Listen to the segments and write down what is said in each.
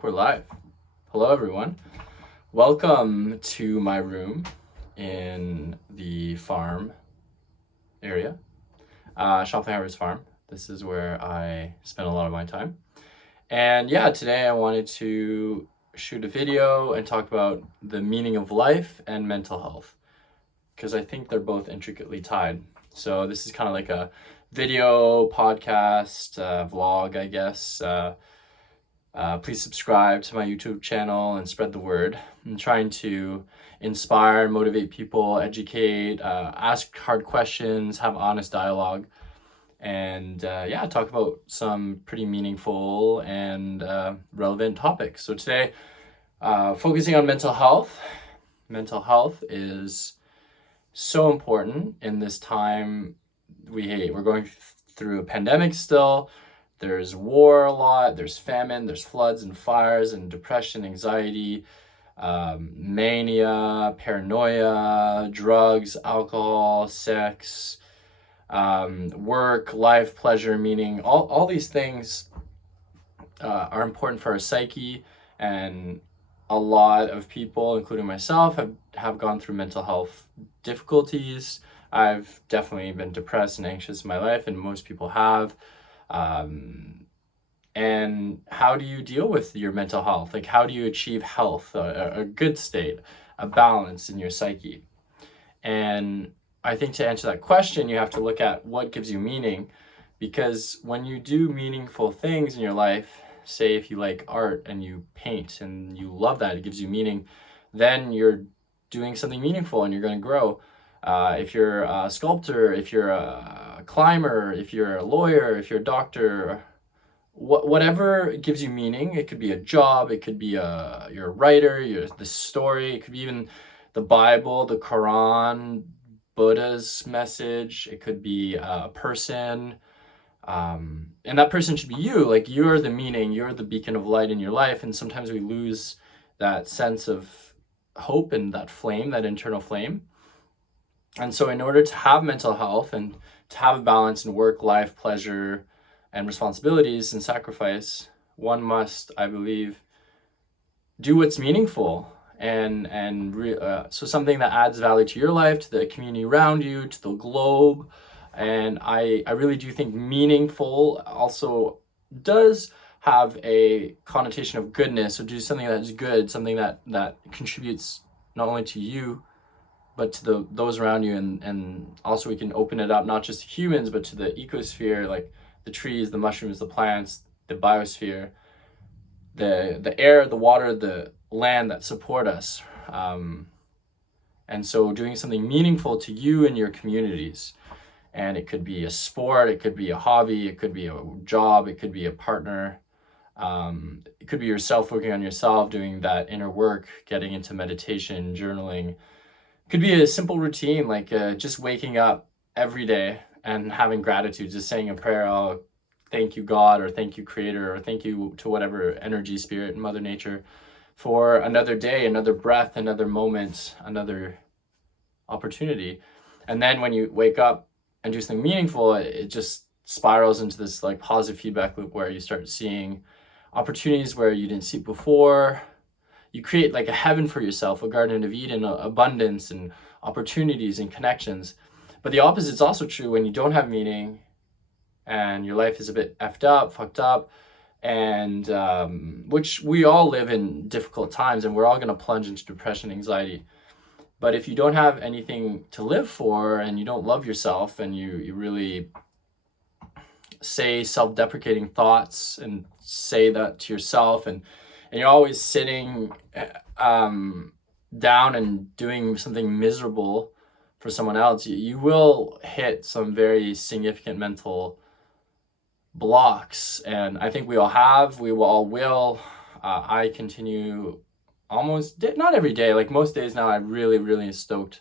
think we're live. Hello, everyone. Welcome to my room in the farm area, Champlain Harvest Farm. This is where I spend a lot of my time. And yeah, today I wanted to shoot a video and talk about the meaning of life and mental health, because I think they're both intricately tied. So this is kind of like a video podcast, vlog, I guess. Please subscribe to my YouTube channel and spread the word. I'm trying to inspire, motivate people, educate, ask hard questions, have honest dialogue, and talk about some pretty meaningful and relevant topics. So today, focusing on mental health. Mental health is so important in this time. We're going through a pandemic still. There's war a lot, there's famine, there's floods and fires and depression, anxiety, mania, paranoia, drugs, alcohol, sex, work, life, pleasure, meaning. All these things are important for our psyche, and a lot of people, including myself, have gone through mental health difficulties. I've definitely been depressed and anxious in my life, and most people have. And how do you deal with your mental health? Like, how do you achieve health, a good state, a balance in your psyche? And I think to answer that question, you have to look at what gives you meaning, because when you do meaningful things in your life, say if you like art and you paint and you love that, it gives you meaning, then you're doing something meaningful and you're going to grow. If you're a sculptor, if you're a climber, if you're a lawyer, if you're a doctor, whatever gives you meaning. It could be a job, it could be you're a writer, you're the story, it could be even the Bible, the Quran, Buddha's message, it could be a person, and that person should be you. Like, you're the meaning, you're the beacon of light in your life, and sometimes we lose that sense of hope and that flame, that internal flame. And so in order to have mental health and to have a balance in work, life, pleasure, and responsibilities and sacrifice, one must, I believe, do what's meaningful so something that adds value to your life, to the community around you, to the globe. And I really do think meaningful also does have a connotation of goodness. So do something that's good, something that contributes not only to you, but to those around you, and also we can open it up not just to humans, but to the ecosphere, like the trees, the mushrooms, the plants, the biosphere, the air, the water, the land that support us. And so doing something meaningful to you and your communities. And it could be a sport, it could be a hobby, it could be a job, it could be a partner. It could be yourself, working on yourself, doing that inner work, getting into meditation, journaling. Could be a simple routine, like just waking up every day and having gratitude, just saying a prayer, oh, thank you, God, or thank you, Creator, or thank you to whatever energy, spirit, Mother Nature, for another day, another breath, another moment, another opportunity. And then when you wake up and do something meaningful, it just spirals into this like positive feedback loop where you start seeing opportunities where you didn't see before. You create like a heaven for yourself, a Garden of Eden, abundance and opportunities and connections. But the opposite is also true when you don't have meaning and your life is a bit effed up, fucked up, and which we all live in difficult times, and we're all going to plunge into depression, anxiety. But if you don't have anything to live for and you don't love yourself, and you really say self-deprecating thoughts and say that to yourself, and you're always sitting down and doing something miserable for someone else, you will hit some very significant mental blocks. And I think we all will. I continue almost, not every day, like most days now, I'm really, really stoked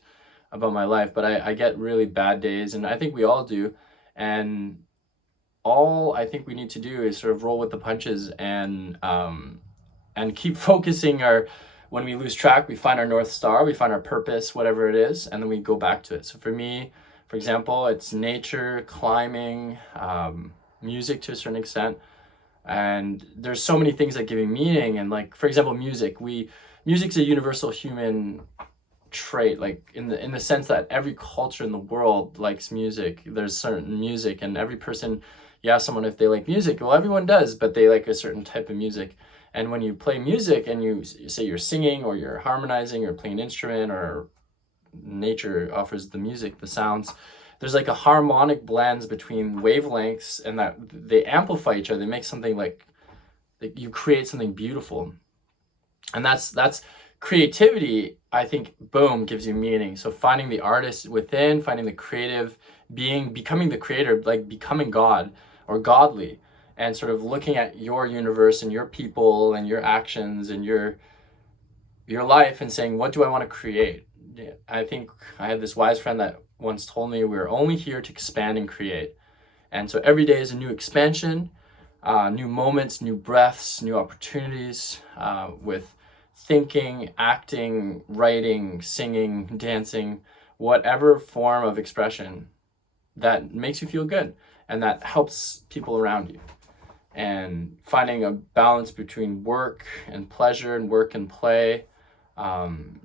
about my life, but I get really bad days, and I think we all do. And all I think we need to do is sort of roll with the punches and keep focusing. When we lose track, we find our North Star, we find our purpose, whatever it is, and then we go back to it. So for me, for example, it's nature, climbing, music to a certain extent, And there's so many things that give you meaning. And like, for example, music's a universal human trait, like in the sense that every culture in the world likes music. There's certain music, and every person, you ask someone if they like music, well, everyone does, but they like a certain type of music. And when you play music and you say you're singing or you're harmonizing or playing an instrument, or nature offers the music, the sounds, there's like a harmonic blends between wavelengths, and that they amplify each other. They make something like you create something beautiful. And that's creativity. I think, boom, gives you meaning. So finding the artist within, finding the creative being, becoming the creator, like becoming God or godly, and sort of looking at your universe and your people and your actions and your life and saying, what do I want to create? I think I had this wise friend that once told me, we're only here to expand and create. And so every day is a new expansion, new moments, new breaths, new opportunities, with thinking, acting, writing, singing, dancing, whatever form of expression that makes you feel good and that helps people around you. And finding a balance between work and pleasure and work and play,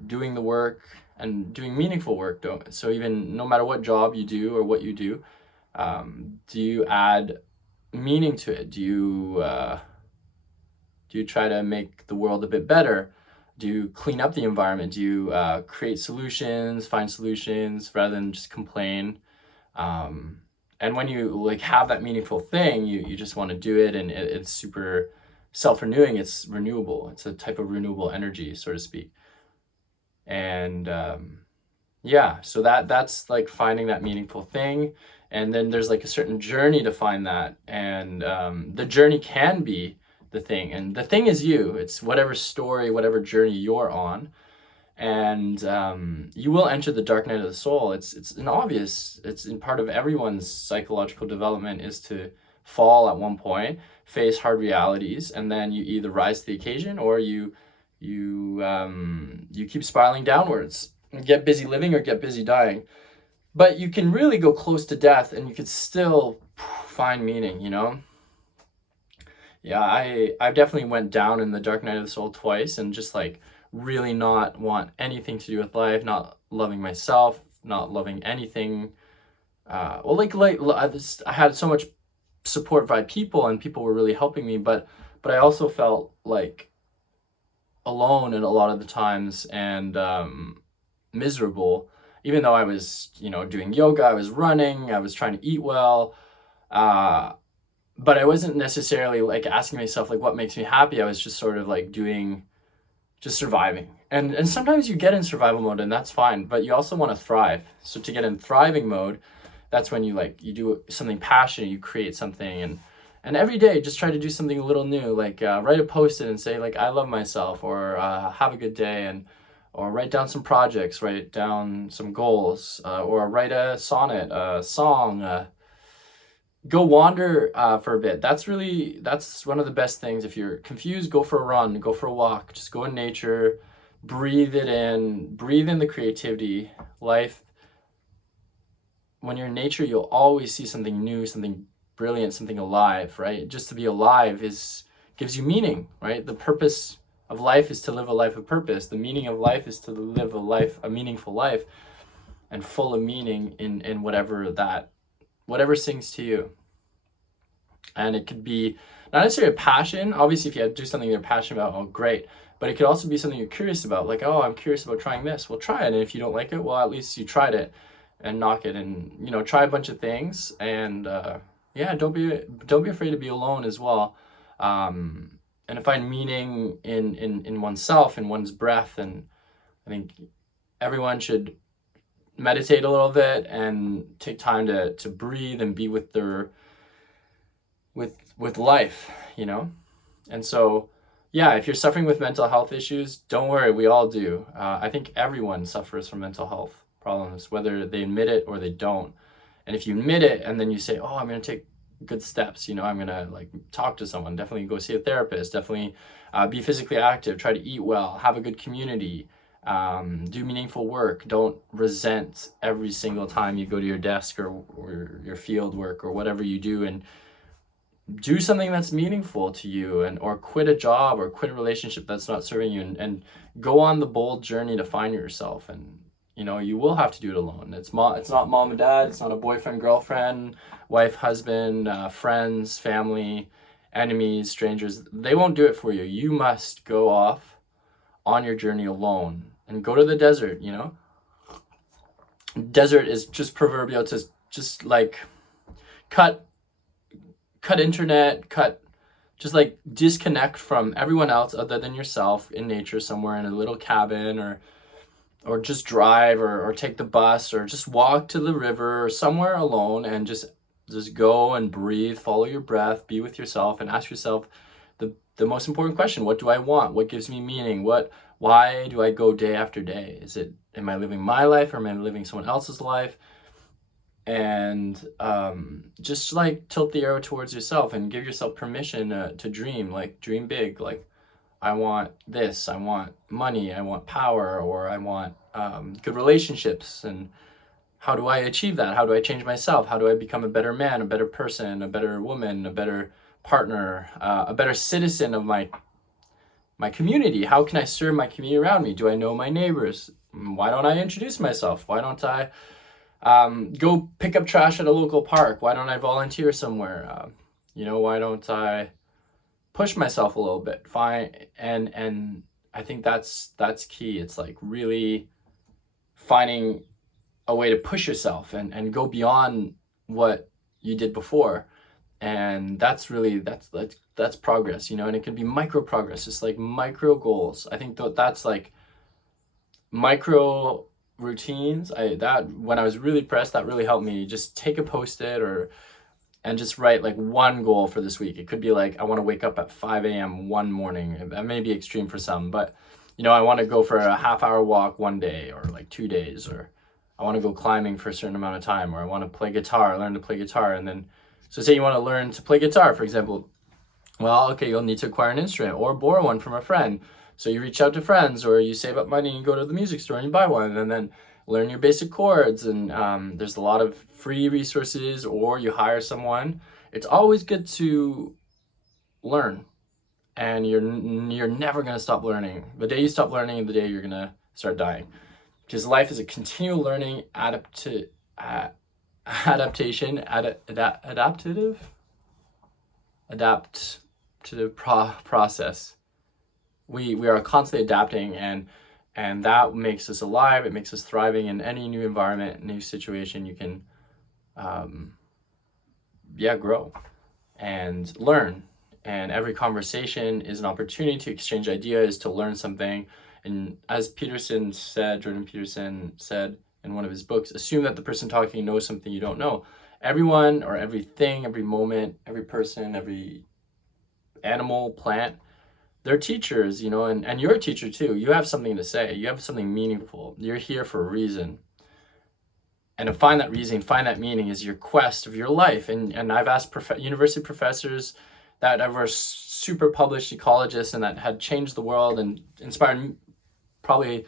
doing the work and doing meaningful work. So even no matter what job you do or what you do you add meaning to it? Do you try to make the world a bit better? Do you clean up the environment? Do you create solutions, find solutions rather than just complain? And when you like have that meaningful thing, you just want to do it, and it's super self-renewing. It's renewable. It's a type of renewable energy, so to speak. And yeah, so that's like finding that meaningful thing. And then there's like a certain journey to find that. And the journey can be the thing. And the thing is you. It's whatever story, whatever journey you're on. And you will enter the dark night of the soul. It's in part of everyone's psychological development is to fall at one point, face hard realities, and then you either rise to the occasion or you keep spiraling downwards. Get busy living or get busy dying. But you can really go close to death and you could still find meaning, you know? Yeah, I definitely went down in the dark night of the soul twice, and just like really not want anything to do with life, not loving myself, not loving anything. I had so much support by people, and people were really helping me, but I also felt like alone in a lot of the times, and miserable, even though I was, doing yoga, I was running, I was trying to eat well, but I wasn't necessarily like asking myself like what makes me happy. I was just sort of like just surviving. And sometimes you get in survival mode, and that's fine, but you also want to thrive. So to get in thriving mode, that's when you do something passionate, you create something, and every day just try to do something a little new, like write a post-it and say like I love myself, or have a good day, or write down some projects, write down some goals, or write a sonnet, a song, go wander for a bit. That's one of the best things. If you're confused, go for a run, go for a walk, just go in nature, breathe it in, breathe in the creativity. Life, when you're in nature, you'll always see something new, something brilliant, something alive, right? Just to be alive gives you meaning, right? The purpose of life is to live a life of purpose. The meaning of life is to live a meaningful life, and full of meaning in whatever sings to you. And it could be not necessarily a passion. Obviously, if you do something you're passionate about, oh, great. But it could also be something you're curious about. Like, oh, I'm curious about trying this. Well, try it. And if you don't like it, well, at least you tried it, and knock it. And, try a bunch of things. And don't be afraid to be alone as well. And to find meaning in oneself, in one's breath. And I think everyone should meditate a little bit and take time to breathe and be with with life, And so, yeah, if you're suffering with mental health issues, don't worry, we all do. I think everyone suffers from mental health problems, whether they admit it or they don't. And if you admit it and then you say, oh, I'm going to take good steps, I'm going to like talk to someone, definitely go see a therapist, definitely be physically active, try to eat well, have a good community, do meaningful work. Don't resent every single time you go to your desk or your field work or whatever you do, and do something that's meaningful to you, and or quit a job or quit a relationship that's not serving you, and go on the bold journey to find yourself. And you will have to do it alone. It's not mom and dad, it's not a boyfriend, girlfriend, wife, husband, friends, family, enemies, strangers. They won't do it for you. You must go off on your journey alone and go to the desert. Desert is just proverbial to just like cut internet, just like disconnect from everyone else other than yourself in nature, somewhere in a little cabin, or just drive, or take the bus, or just walk to the river or somewhere alone, and just go and breathe, follow your breath, be with yourself, and ask yourself the most important question: what do I want? What gives me meaning? Why do I go day after day? Am I living my life, or am I living someone else's life? And just like tilt the arrow towards yourself and give yourself permission to dream. Like, dream big. Like, I want this, I want money, I want power, or I want good relationships. And how do I achieve that? How do I change myself? How do I become a better man, a better person, a better woman, a better partner, a better citizen of my community? How can I serve my community around me? Do I know my neighbors? Why don't I introduce myself? Why don't I go pick up trash at a local park? Why don't I volunteer somewhere? Why don't I push myself a little bit? Fine. And I think that's key. It's like really finding a way to push yourself and go beyond what you did before. And that's progress, and it can be micro progress. It's like micro goals. I think that's like micro routines. When I was really pressed, that really helped me. Just take a Post-it and just write like one goal for this week. It could be like, I want to wake up at 5 a.m. one morning. That may be extreme for some, but I want to go for a half-hour walk one day, or like 2 days, or I want to go climbing for a certain amount of time, or I want to learn to play guitar. And then, so say you want to learn to play guitar, for example. Well, okay, you'll need to acquire an instrument or borrow one from a friend. So you reach out to friends, or you save up money and go to the music store and you buy one, and then learn your basic chords. And there's a lot of free resources, or you hire someone. It's always good to learn, and you're never going to stop learning. The day you stop learning, the day you're going to start dying, because life is a continual learning, adaptive process. We are constantly adapting, and that makes us alive. It makes us thriving in any new environment, new situation. You can grow and learn, and every conversation is an opportunity to exchange ideas, to learn something. And as Jordan Peterson said in one of his books, assume that the person talking knows something you don't know. Everyone, or everything, every moment, every person, every animal, plant, they're teachers, and you're a teacher too. You have something to say. You have something meaningful. You're here for a reason. And to find that reason, find that meaning, is your quest of your life. And I've asked university professors that were super published ecologists and that had changed the world and inspired probably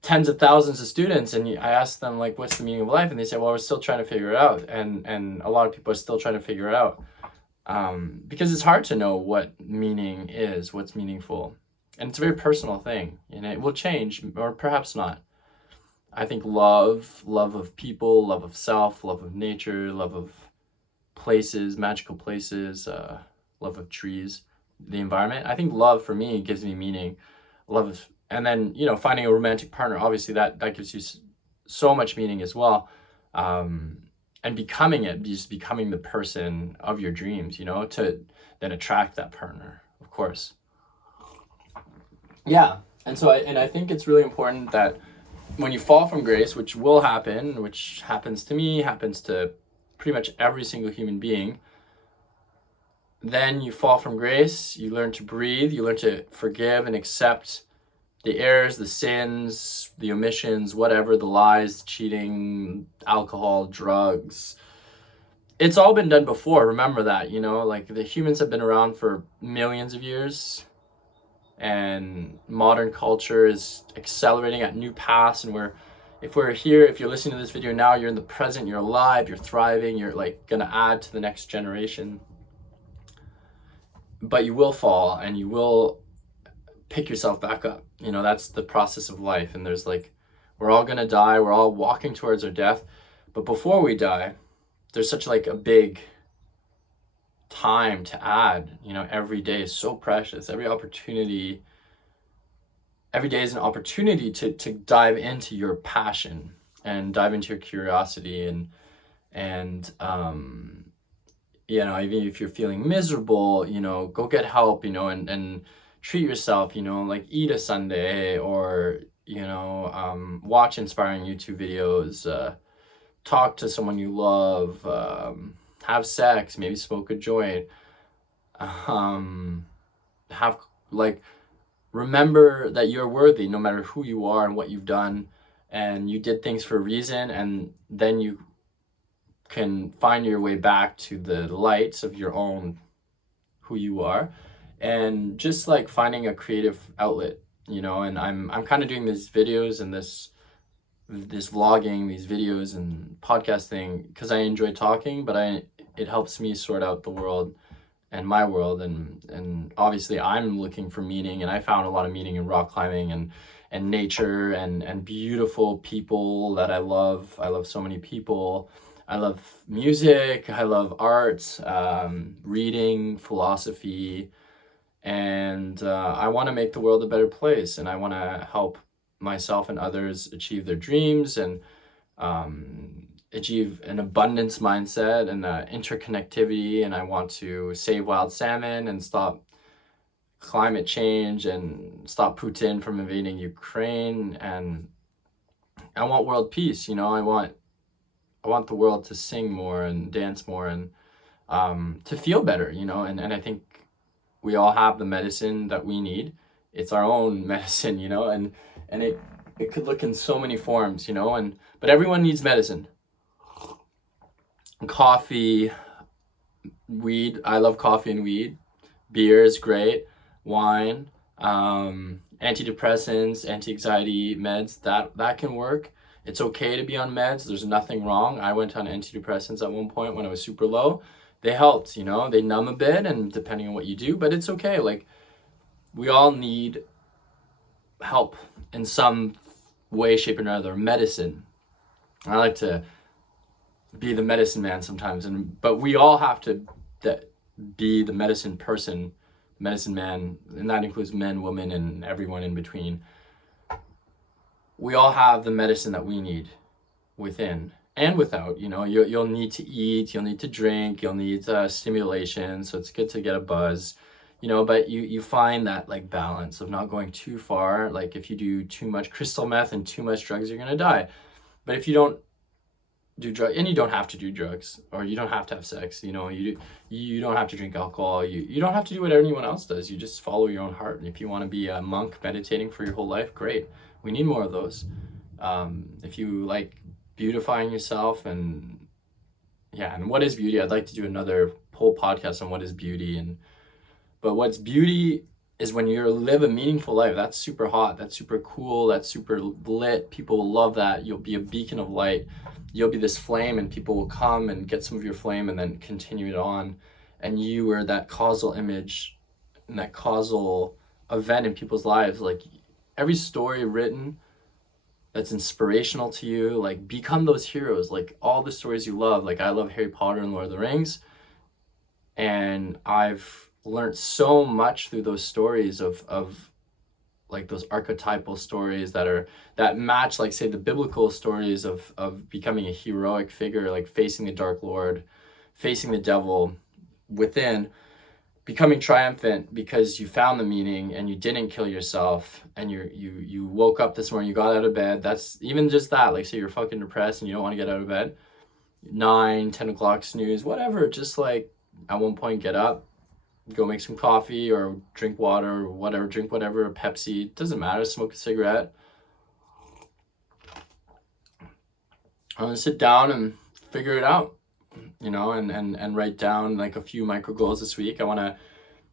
tens of thousands of students. And I asked them, like, what's the meaning of life? And they said, well, we're still trying to figure it out. And a lot of people are still trying to figure it out. Because it's hard to know what meaning is, what's meaningful. And it's a very personal thing, and it will change, or perhaps not. I think love of people, love of self, love of nature, love of places, magical places, love of trees, the environment. I think love for me gives me meaning. And then, finding a romantic partner, obviously that gives you so much meaning as well. And becoming the person of your dreams, to then attract that partner, of course. Yeah. And so I think it's really important that when you fall from grace, which will happen, which happens to me, happens to pretty much every single human being, then you fall from grace, you learn to breathe, you learn to forgive and accept the errors, the sins, the omissions, whatever, the lies, cheating, alcohol, drugs. It's all been done before. Remember that, like the humans have been around for millions of years, and modern culture is accelerating at new paths. And if you're listening to this video now, you're in the present, you're alive, you're thriving, you're like going to add to the next generation. but you will fall and you will pick yourself back up. You know, that's the process of life. And there's like, we're all gonna die, we're all walking towards our death. But before we die, there's such like a big time to add. You know, every day is so precious. Every day is an opportunity to dive into your passion and dive into your curiosity and you know, even if you're feeling miserable, you know, go get help, you know, and treat yourself, you know, like eat a sundae, or you know, watch inspiring YouTube videos, talk to someone you love, have sex, maybe smoke a joint, have like, remember that you're worthy no matter who you are and what you've done, and you did things for a reason, and then you can find your way back to the lights of your own who you are, and just like finding a creative outlet, you know. And I'm kind of doing these videos and this vlogging, these videos and podcasting because I enjoy talking, but it helps me sort out the world and my world, and obviously I'm looking for meaning, and I found a lot of meaning in rock climbing and nature and beautiful people that I love. I love so many people. I love music, I love art, reading, philosophy, and I want to make the world a better place, and I want to help myself and others achieve their dreams, and achieve an abundance mindset and interconnectivity. And I want to save wild salmon and stop climate change and stop Putin from invading Ukraine. And I want world peace, you know. I want the world to sing more and dance more, and to feel better, you know. And I think we all have the medicine that we need. It's our own medicine, you know, and it could look in so many forms, you know, but everyone needs medicine. Coffee, weed. I love coffee and weed. Beer is great. Wine, antidepressants, anti-anxiety meds, that can work. It's okay to be on meds. There's nothing wrong. I went on antidepressants at one point when I was super low. They helped, you know, they numb a bit, and depending on what you do, but it's okay. Like, we all need help in some way, shape, or another. Medicine. I like to be the medicine man sometimes, but we all have to be the medicine person, medicine man, and that includes men, women, and everyone in between. We all have the medicine that we need within and without, you know. You'll need to eat, you'll need to drink, you'll need stimulation, so it's good to get a buzz, you know, but you find that like balance of not going too far. Like, if you do too much crystal meth and too much drugs, you're gonna die. But if you don't do drugs, and you don't have to do drugs, or you don't have to have sex, you know, you don't have to drink alcohol, you don't have to do what anyone else does. You just follow your own heart. And if you want to be a monk meditating for your whole life, great. We need more of those. If you like beautifying yourself, and yeah, and what is beauty? I'd like to do another whole podcast on what is beauty. But what's beauty is when you live a meaningful life. That's super hot, that's super cool, that's super lit. People will love that. You'll be a beacon of light. You'll be this flame, and people will come and get some of your flame and then continue it on. And you are that causal image and that causal event in people's lives. Like, every story written that's inspirational to you, like, become those heroes. Like, all the stories you love. Like, I love Harry Potter and Lord of the Rings, and I've learned so much through those stories of like those archetypal stories that match, like, say, the biblical stories of becoming a heroic figure, like facing the Dark Lord, facing the devil within, becoming triumphant because you found the meaning and you didn't kill yourself, and you woke up this morning, you got out of bed. That's even just that. Like, say you're fucking depressed and you don't want to get out of bed, 9-10 o'clock snooze, whatever, just like at one point get up, go make some coffee or drink water or whatever, drink whatever, Pepsi, doesn't matter, smoke a cigarette. I'm gonna sit down and figure it out, you know, and write down like a few micro goals this week. I want to,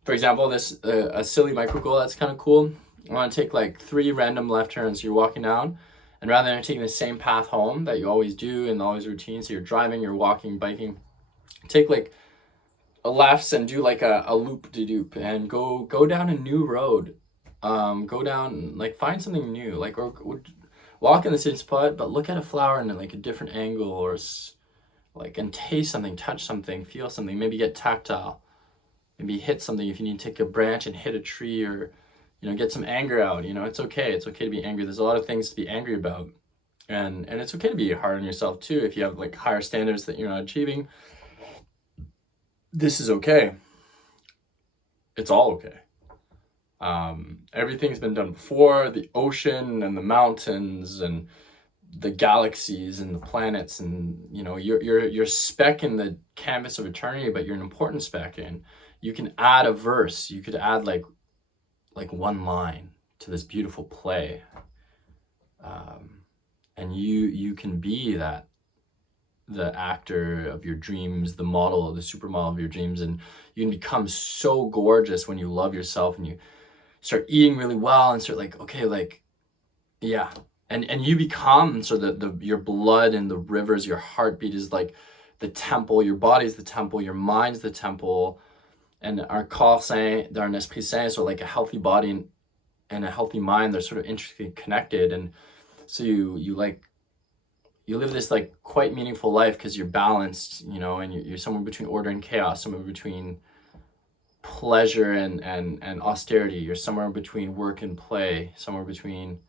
for example, this a silly micro goal that's kind of cool. I want to take like 3 random left turns. You're walking down, and rather than taking the same path home that you always do and always routine, so you're driving, you're walking, biking, take like lefts and do like a loop de doop and go down a new road. Go down, like find something new, like or walk in the same spot, but look at a flower in like a different angle, or like, and taste something, touch something, feel something, maybe get tactile, maybe hit something if you need to take a branch and hit a tree, or get some anger out. It's okay to be angry. There's a lot of things to be angry about, and it's okay to be hard on yourself too if you have like higher standards that you're not achieving. This is okay. It's all okay. Everything's been done before. The ocean and the mountains and the galaxies and the planets, and you're speck in the canvas of eternity, but you're an important speck. And you can add a verse. You could add like one line to this beautiful play, and you can be the actor of your dreams, the model, the supermodel of your dreams, and you can become so gorgeous when you love yourself and you start eating really well and start like, okay, like, yeah. And you become sort of your blood and the rivers, your heartbeat is like the temple, your body's the temple, your mind's the temple, and our corps saint, our esprit saint, so like a healthy body and a healthy mind, they're sort of intricately connected. And so you live this like quite meaningful life because you're balanced, and you're somewhere between order and chaos, somewhere between pleasure and austerity. You're somewhere between work and play, somewhere between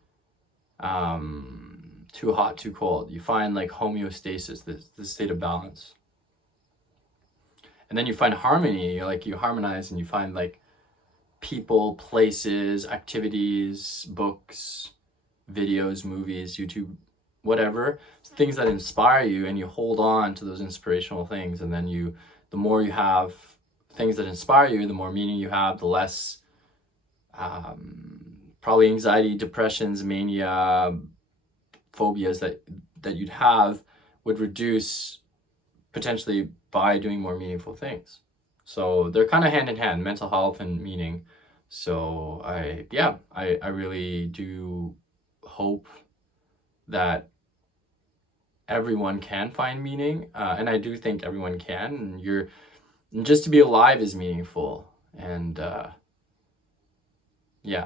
too hot, too cold. You find like homeostasis, the state of balance. And then you find harmony, you harmonize, and you find like people, places, activities, books, videos, movies, YouTube, whatever, things that inspire you, and you hold on to those inspirational things. And then the more you have things that inspire you, the more meaning you have, the less probably anxiety, depressions, mania, phobias that you'd have would reduce potentially by doing more meaningful things. So they're kind of hand in hand, mental health and meaning. So I really do hope that everyone can find meaning, and I do think everyone can. And just to be alive is meaningful, and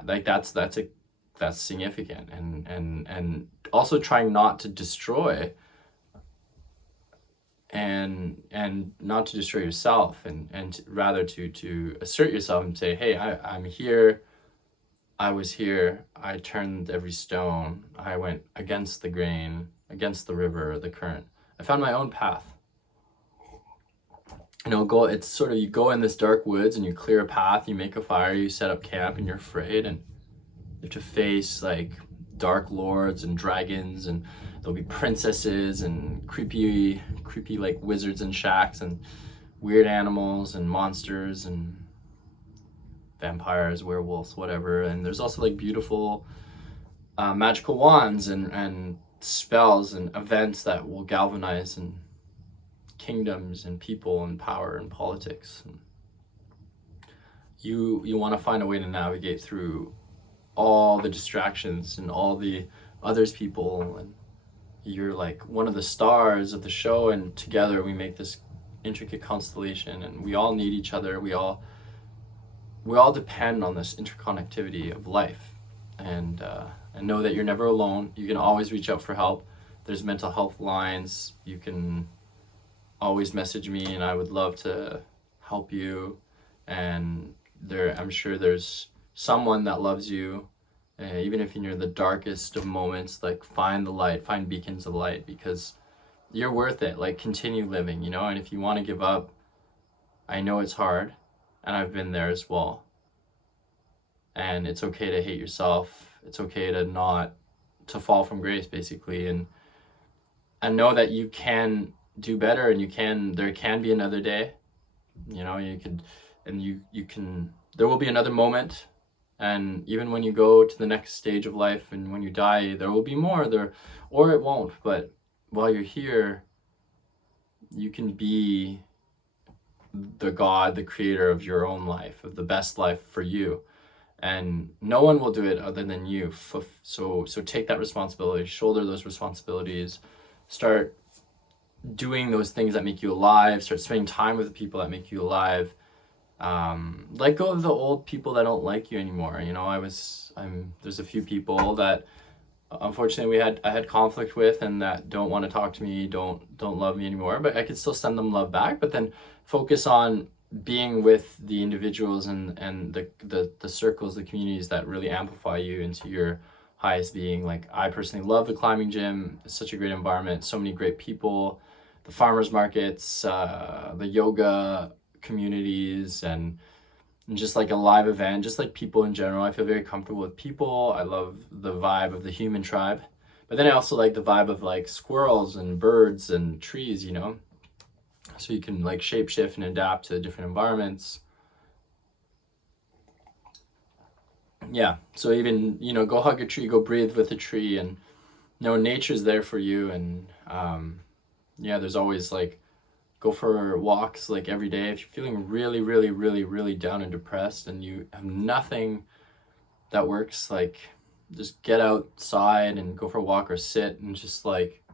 like that's significant, and also trying not to destroy, and not to destroy yourself, and rather to assert yourself and say, hey, I'm here, I was here, I turned every stone, I went against the grain, against the river, the current. I found my own path. It's sort of, you go in this dark woods and you clear a path, you make a fire, you set up camp, and you're afraid, and you have to face like dark lords and dragons, and there'll be princesses and creepy like wizards and shacks, and weird animals and monsters and vampires, werewolves, whatever. And there's also like beautiful magical wands and spells and events that will galvanize, and kingdoms and people and power and politics. And you want to find a way to navigate through all the distractions and all the others people, and you're like one of the stars of the show, and together we make this intricate constellation, and we all need each other. We all depend on this interconnectivity of life, and know that you're never alone. You can always reach out for help. There's mental health lines. You can always message me, and I would love to help you. And I'm sure there's someone that loves you, even if you're in the darkest of moments. Like, find the light, find beacons of light, because you're worth it. Like, continue living, and if you want to give up, I know it's hard, and I've been there as well. And it's okay to hate yourself. It's okay to fall from grace, basically, and know that you can do better, and there can be another day. You can, there will be another moment. And even when you go to the next stage of life, and when you die, there will be more there, or it won't. But while you're here, you can be the God, the creator of your own life, of the best life for you. And no one will do it other than you. So take that responsibility, shoulder those responsibilities, start doing those things that make you alive, start spending time with the people that make you alive. Let go of the old people that don't like you anymore. You know, there's a few people that unfortunately I had conflict with, and that don't want to talk to me, don't love me anymore, but I could still send them love back, but then focus on being with the individuals and the circles, the communities that really amplify you into your highest being. Like, I personally love the climbing gym. It's such a great environment, so many great people, the farmers markets, the yoga communities, and just like a live event, just like people in general. I feel very comfortable with people. I love the vibe of the human tribe, but then I also like the vibe of like squirrels and birds and trees, you know, so you can like shape shift and adapt to different environments. Yeah, so even, you know, go hug a tree, go breathe with a tree, and you know, nature's there for you. And yeah, there's always like, go for walks like every day. If you're feeling really, really, really, really down and depressed and you have nothing that works, like, just get outside and go for a walk, or sit and just like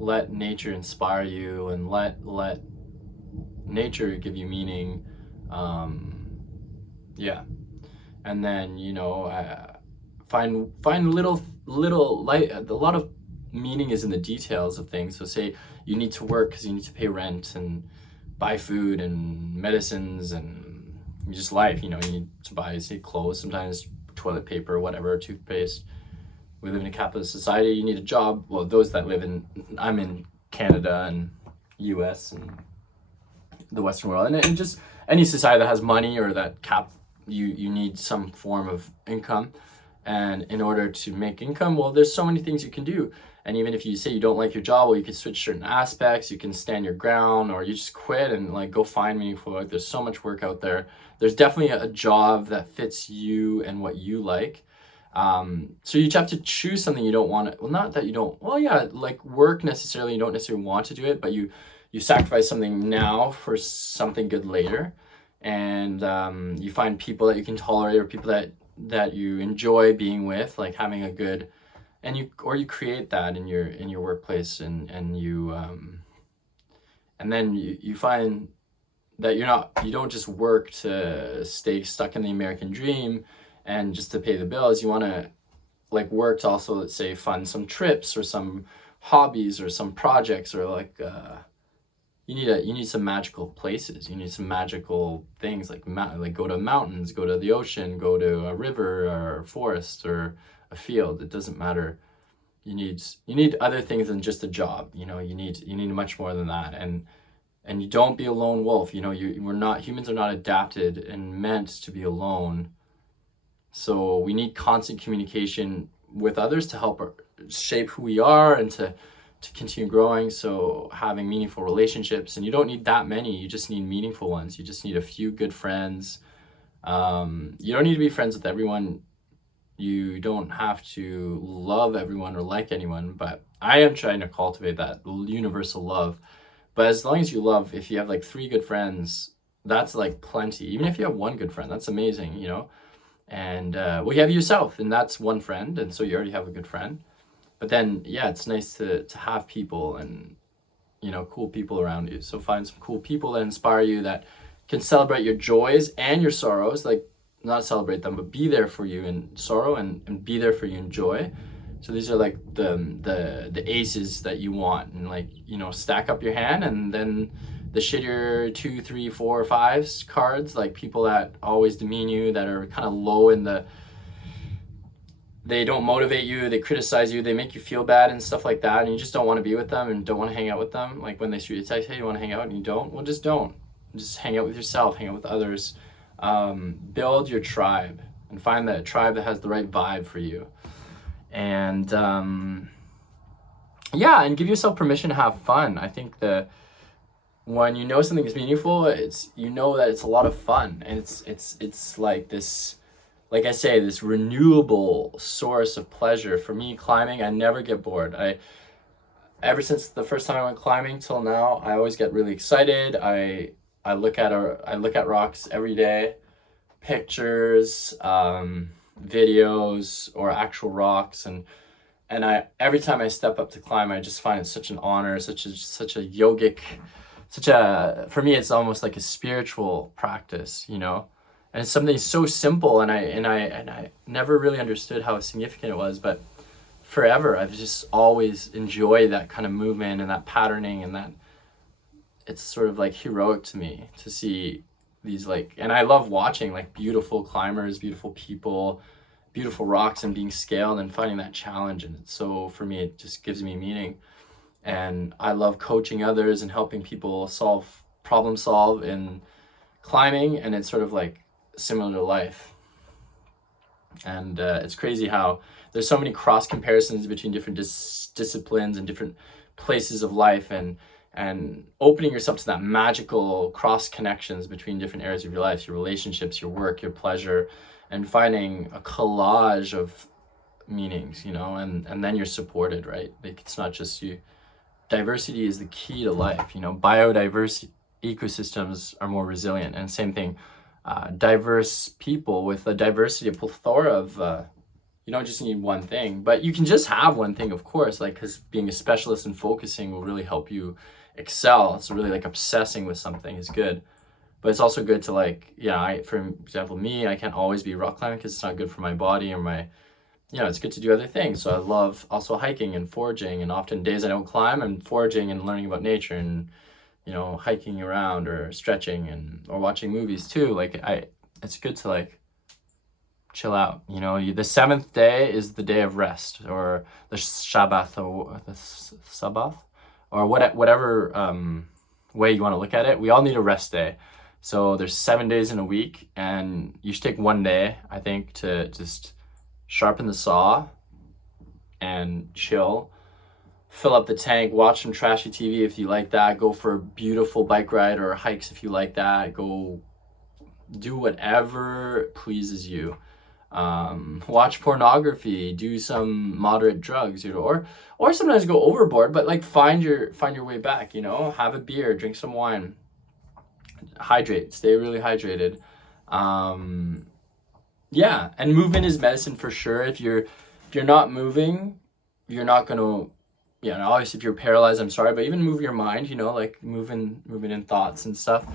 let nature inspire you, and let nature give you meaning. Yeah, and then, you know, find little light. A lot of meaning is in the details of things. So say you need to work because you need to pay rent and buy food and medicines and just life. You know, you need to buy, say, clothes, sometimes toilet paper, whatever, toothpaste. We live in a capitalist society. You need a job. Well, those that live in, I'm in Canada and US and the Western world, and just any society that has money, or that you need some form of income. And in order to make income, well, there's so many things you can do. And even if you say you don't like your job, well, you can switch certain aspects, you can stand your ground, or you just quit and like go find meaningful work. There's so much work out there. There's definitely a job that fits you and what you like. So you just have to choose something you don't want to, well, not that you don't, well, yeah, like work necessarily, you don't necessarily want to do it, but you sacrifice something now for something good later. And you find people that you can tolerate, or people that you enjoy being with, like having a good, and you create that in your workplace, and you and then you find that you don't just work to stay stuck in the American dream and just to pay the bills. You want to like work to also, let's say, fund some trips or some hobbies or some projects, or like you need some magical places. You need some magical things, like go to mountains, go to the ocean, go to a river or a forest or a field. It doesn't matter. You need other things than just a job. You know, you need much more than that. And you don't be a lone wolf. You know, humans are not adapted and meant to be alone. So we need constant communication with others to help shape who we are and to continue growing. So having meaningful relationships, and you don't need that many, you just need meaningful ones. You just need a few good friends. You don't need to be friends with everyone. You don't have to love everyone or like anyone, but I am trying to cultivate that universal love. But as long as you love, if you have like 3 good friends, that's like plenty. Even if you have 1 good friend, that's amazing, you know? And well, you have yourself, and that's 1 friend, and so you already have a good friend. But then, yeah, it's nice to have people, and, you know, cool people around you. So find some cool people that inspire you, that can celebrate your joys and your sorrows. Like, not celebrate them, but be there for you in sorrow, and be there for you in joy. So these are like the aces that you want, and like, you know, stack up your hand, and then the shittier 2, 3, 4, 5 cards, like people that always demean you, that are kind of low in they don't motivate you, they criticize you, they make you feel bad and stuff like that, and you just don't want to be with them and don't want to hang out with them. Like when they shoot you a text, hey, you want to hang out, and you don't, well, just don't. Just hang out with yourself, hang out with others. Build your tribe, and find that tribe that has the right vibe for you. And yeah, and give yourself permission to have fun. I think that when you know something is meaningful, you know that it's a lot of fun, and it's like this, like I say, this renewable source of pleasure. For me, climbing, I never get bored. Ever since the first time I went climbing till now, I always get really excited. I look at rocks every day, pictures, videos, or actual rocks, and And every time I step up to climb, I just find it such an honor, such a yogic, for me, it's almost like a spiritual practice, you know? And it's something so simple, and I never really understood how significant it was, but forever I've just always enjoyed that kind of movement and that patterning, and that it's sort of like heroic to me to see these, like, and I love watching like beautiful climbers, beautiful people, beautiful rocks, and being scaled and finding that challenge. And it's so, for me, it just gives me meaning. And I love coaching others and helping people problem solve in climbing, and it's sort of like similar to life. And it's crazy how there's so many cross comparisons between different disciplines and different places of life, and opening yourself to that magical cross connections between different areas of your life, your relationships, your work, your pleasure, and finding a collage of meanings, you know, and then you're supported, right? Like, it's not just you. Diversity is the key to life, you know. Biodiverse ecosystems are more resilient, and same thing, diverse people with a diversity, a plethora of, you don't just need one thing, but you can just have one thing, of course, like, because being a specialist and focusing will really help you excel. So really, like, obsessing with something is good. But it's also good to, like, for example, me, I can't always be rock climbing because it's not good for my body or my, it's good to do other things. So I love also hiking and foraging, and often days I don't climb, I'm foraging and learning about nature, and, hiking around or stretching or watching movies too. Like, it's good to, like, chill out. The seventh day is the day of rest, or the Shabbat, or the Sabbath, or whatever way you want to look at it. We all need a rest day. So there's 7 days in a week, and you should take one day, I think, to just sharpen the saw and chill, fill up the tank, watch some trashy TV if you like that, go for a beautiful bike ride or hikes if you like that, go do whatever pleases you. Watch pornography, do some moderate drugs, or sometimes go overboard, but, like, find your way back, have a beer, drink some wine, hydrate, stay really hydrated. And movement is medicine for sure. If you're not moving, you're not gonna, obviously if you're paralyzed, I'm sorry, but even move your mind, like moving in thoughts and stuff.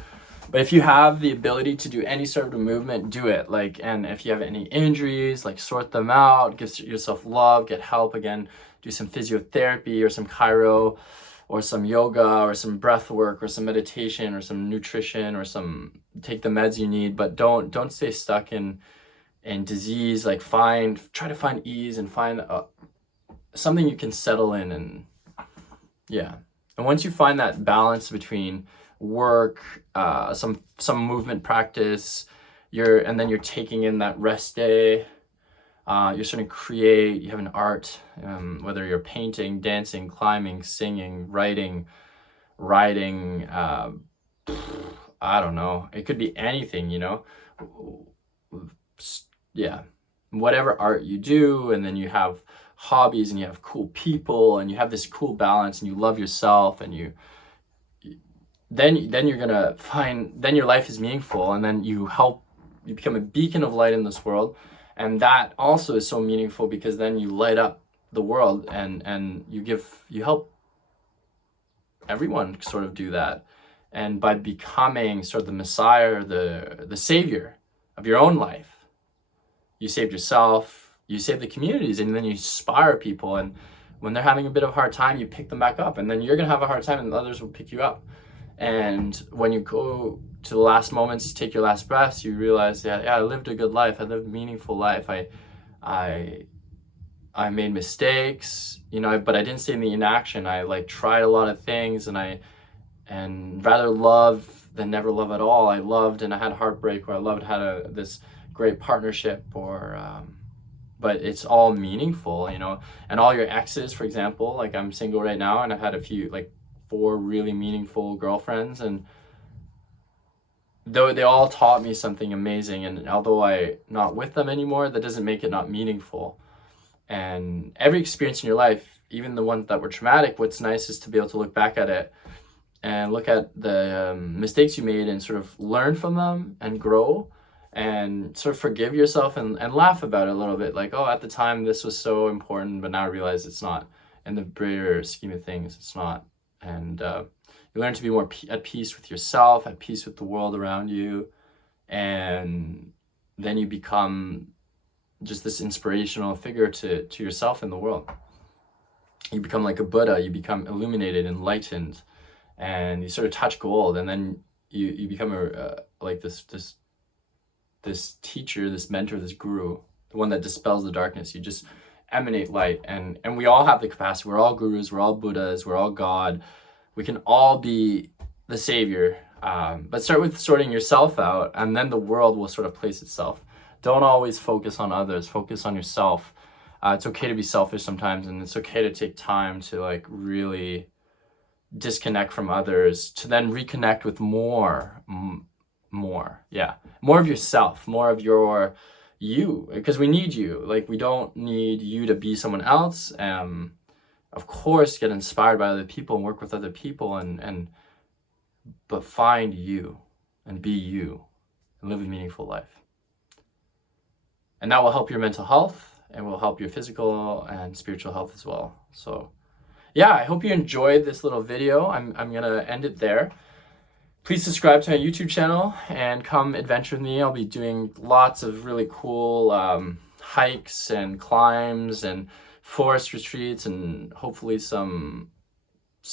But if you have the ability to do any sort of movement, do it. Like, and if you have any injuries, like, sort them out, give yourself love, get help. Again, do some physiotherapy or some chiro or some yoga or some breath work or some meditation or some nutrition or take the meds you need, but don't stay stuck in disease. Like, try to find ease and find something you can settle in. And once you find that balance between work, some movement practice, and then you're taking in that rest day, you're starting to create. You have an art, whether you're painting, dancing, climbing, singing, writing, riding, I don't know, it could be anything, whatever art you do. And then you have hobbies, and you have cool people, and you have this cool balance, and you love yourself, and then you're gonna find, then your life is meaningful, and then you become a beacon of light in this world. And that also is so meaningful, because then you light up the world, and you help everyone sort of do that. And by becoming sort of the Messiah, or the savior of your own life, you saved yourself, you save the communities, and then you inspire people. And when they're having a bit of a hard time, you pick them back up, and then you're gonna have a hard time, and others will pick you up. And when you go to the last moments, you take your last breaths, you realize that, I lived a good life, I lived a meaningful life, I made mistakes, but I didn't stay in the inaction. I, like, tried a lot of things, and rather love than never love at all. I loved, and I had heartbreak, or I loved, had this great partnership, but it's all meaningful, and all your exes, for example, like, I'm single right now, and I've had a few, like, 4 really meaningful girlfriends, and though they all taught me something amazing, and although I'm not with them anymore, that doesn't make it not meaningful. And every experience in your life, even the ones that were traumatic, what's nice is to be able to look back at it and look at the mistakes you made, and sort of learn from them and grow, and sort of forgive yourself and laugh about it a little bit. Like, oh, at the time this was so important, but now I realize it's not. In the greater scheme of things, it's not. And you learn to be more at peace with yourself, at peace with the world around you. And then you become just this inspirational figure to yourself in the world. You become like a Buddha, you become illuminated, enlightened, and you sort of touch gold. And then you become like this teacher, this mentor, this guru, the one that dispels the darkness. You just emanate light, and we all have the capacity. We're all gurus, we're all Buddhas, we're all God. We can all be the savior, but start with sorting yourself out, and then the world will sort of place itself. Don't always focus on others, focus on yourself. It's okay to be selfish sometimes, and it's okay to take time to like really disconnect from others, to then reconnect with more of yourself, more of your you, because we need you. Like, we don't need you to be someone else. Of course, get inspired by other people and work with other people, but find you and be you and live a meaningful life. And that will help your mental health, and will help your physical and spiritual health as well. So yeah, I hope you enjoyed this little video. I'm gonna end it there. Please subscribe to my YouTube channel and come adventure with me. I'll be doing lots of really cool hikes and climbs and forest retreats, and hopefully some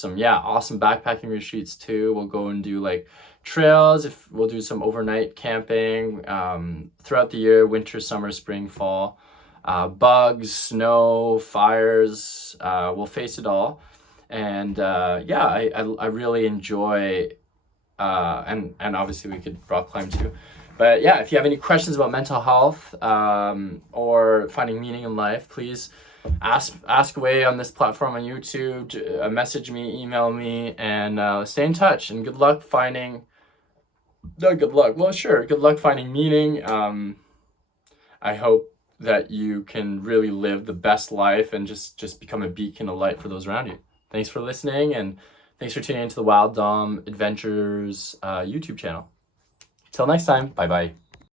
awesome backpacking retreats too. We'll go and do like trails. We'll do some overnight camping throughout the year, winter, summer, spring, fall. Bugs, snow, fires, we'll face it all. And I really enjoy, and obviously we could rock climb too. But yeah, if you have any questions about mental health or finding meaning in life, please ask away on this platform on YouTube, message me, email me, and stay in touch. And good luck finding, good luck finding meaning. I hope that you can really live the best life and just become a beacon of light for those around you. Thanks for listening, and thanks for tuning into the Wild Dom Adventures YouTube channel. Till next time, bye-bye.